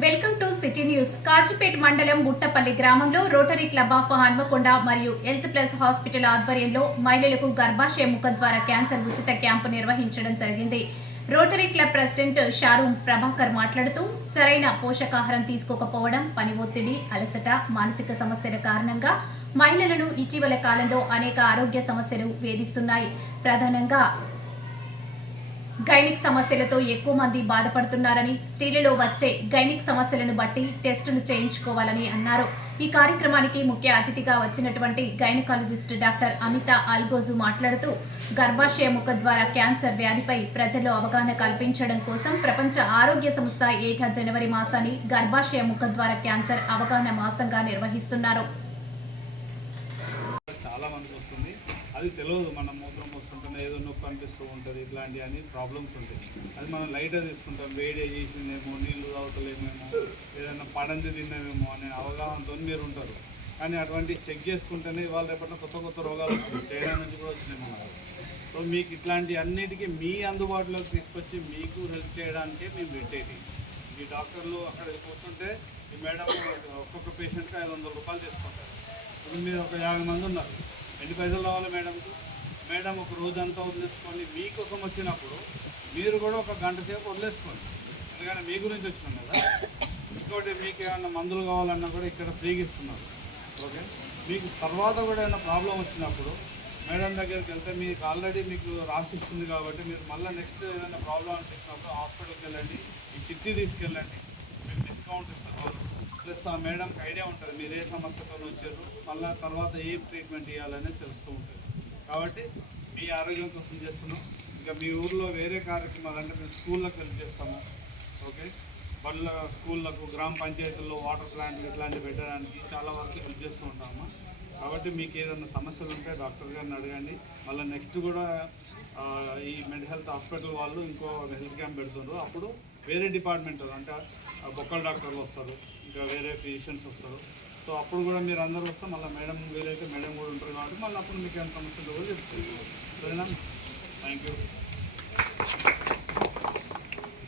Welcome to city news. Kachipeta మండలం గుట్టపల్లి గ్రామంలో rotary club of Hanamkonda మరియు హెల్త్ ప్లస్ హాస్పిటల్ ఆధ్వర్యంలో మహిళలకు గర్భాశయ ముఖ ద్వారా క్యాన్సర్ ఉచిత క్యాంపు నిర్వహించడం జరిగింది. రోటరీ క్లబ్ ప్రెసిడెంట్ షారూమ్ ప్రభాకర్ మాట్లాడుతూ సరైన పోషకాహారం తీసుకోకపోవడం పని ఒత్తిడి అలసట మానసిక సమస్యల కారణంగా మహిళలను ఇటీవల కాలంలో అనేక ఆరోగ్య సమస్యలు వేధిస్తున్నాయి. ప్రధానంగా గైనిక్ సమస్యలతో ఎక్కువ మంది బాధపడుతున్నారని స్త్రీలలో వచ్చే గైనిక్ సమస్యలను బట్టి టెస్టును చేయించుకోవాలని అన్నారు. ఈ కార్యక్రమానికి ముఖ్య అతిథిగా వచ్చినటువంటి గైనకాలజిస్ట్ డాక్టర్ అమిత ఆల్గోజు మాట్లాడుతూ గర్భాశయ ముఖ ద్వారా క్యాన్సర్ వ్యాధిపై ప్రజల్లో అవగాహన కల్పించడం కోసం ప్రపంచ ఆరోగ్య సంస్థ ఏటా జనవరి మాసాన్ని గర్భాశయ ముఖ ద్వారా క్యాన్సర్ అవగాహన మాసంగా నిర్వహిస్తున్నారు. చాలా మందికి వస్తుంది. అది తెలియదు మన మూత్రం వస్తుంటుంది ఏదో నొప్పి అనిపిస్తూ ఉంటుంది ఇట్లాంటి అని ప్రాబ్లమ్స్ ఉంటాయి. అది మనం లైట్గా తీసుకుంటాం. వేడి చేసిందేమో నీళ్ళు తాగుతలేమేమో ఏదైనా పడంది తిన్నామేమో అనే అవగాహనతో మీరు ఉంటారు. కానీ అటువంటి చెక్ చేసుకుంటేనే ఇవాళ రేపట్లో కొత్త కొత్త రోగాలు వస్తున్నాయి చైనా నుంచి కూడా వచ్చినాయి మనకు సో మీకు ఇట్లాంటి అన్నిటికీ మీ అందుబాటులోకి తీసుకొచ్చి మీకు హెల్ప్ చేయడానికే మేము పెట్టేది. ఈ డాక్టర్లు అక్కడ కూర్చుంటే ఈ మేడం ఒక్కొక్క పేషెంట్కి ఐదు వందల రూపాయలు తీసుకుంటారు. ఇప్పుడు మీరు ఒక యాభై మంది ఉన్నారు. ఎన్ని పైసలు రావాలి మేడంకి మేడం ఒక రోజంతా వదిలేసుకోండి. మీకోసం వచ్చినప్పుడు మీరు కూడా ఒక గంట సేపు వదిలేసుకోండి. ఎందుకంటే మీ గురించి వచ్చినాం కదా. ఇంకోటి మీకు ఏమైనా మందులు కావాలన్నా కూడా ఇక్కడ ఫ్రీగా ఇస్తున్నారు. ఓకే? మీకు తర్వాత కూడా ఏమైనా ప్రాబ్లం వచ్చినప్పుడు మేడం దగ్గరికి వెళ్తే మీకు ఆల్రెడీ మీకు రాసిస్తుంది కాబట్టి మీరు మళ్ళీ నెక్స్ట్ ఏదైనా ప్రాబ్లం అనిపించినప్పుడు హాస్పిటల్కి వెళ్ళండి ఈ చిట్టి తీసుకెళ్ళండి. ప్లస్ ఆ మేడంకి ఐడియా ఉంటుంది మీరు ఏ సమస్యతో వచ్చారు. మళ్ళీ తర్వాత ఏ ట్రీట్మెంట్ ఇవ్వాలనేది తెలుస్తూ ఉంటుంది. కాబట్టి మీ ఆరోగ్యం కోసం చేస్తున్నాం. ఇంకా మీ ఊర్లో వేరే కార్యక్రమాలు అంటే మేము స్కూళ్ళకి హెల్ప్ చేస్తాము. ఓకే? బళ్ళ స్కూళ్ళకు గ్రామ పంచాయతీల్లో వాటర్ ప్లాంట్ ఇట్లాంటివి పెట్టడానికి చాలా వరకు హెల్ప్ చేస్తూ ఉంటాము. కాబట్టి మీకు ఏదైనా సమస్యలు ఉంటే డాక్టర్ గారిని అడగండి. మళ్ళీ నెక్స్ట్ కూడా ఈ మెడ్ హెల్త్ హాస్పిటల్ వాళ్ళు ఇంకో హెల్త్ క్యాంప్ పెడుతున్నారు అప్పుడు వేరే డిపార్ట్మెంట్ అంటే ఆ బొక్కల డాక్టర్లు వస్తారు ఇంకా వేరే ఫిజిషియన్స్ వస్తారు. సో అప్పుడు కూడా మీరు అందరూ వస్తే మళ్ళీ మేడం వీలైతే మేడం కూడా ఉంటారు కాబట్టి మళ్ళీ అప్పుడు మీకు ఏమైనా సమస్యలు కూడా చెప్తారు. సరేనా? థ్యాంక్ యూ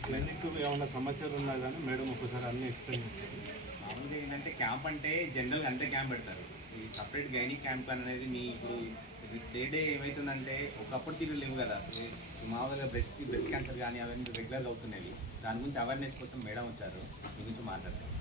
క్లినిక్ ఏమైనా సమస్యలు ఉన్నా కానీ మేడం ఒకసారి అన్ని ఎక్స్ప్లెయిన్ చేస్తారు. మామూలుగా ఏంటంటే క్యాంప్ అంటే జనరల్గా అంతే క్యాంప్ పెడతారు. ఈ సపరేట్ గైనిక్ క్యాంప్ అనేది మీ ఇప్పుడు డే డే ఏమవుతుందంటే ఒకప్పుడు తీరు లేవు కదా. మామూలుగా బ్రెస్ట్ బ్రెస్ట్ క్యాన్సర్ కానీ అవన్నీ రెగ్యులర్గా అవుతున్నాయి. దాని గురించి అవేర్నెస్ కోసం మేడం వచ్చారు. మీ గురించి మాట్లాడతారు.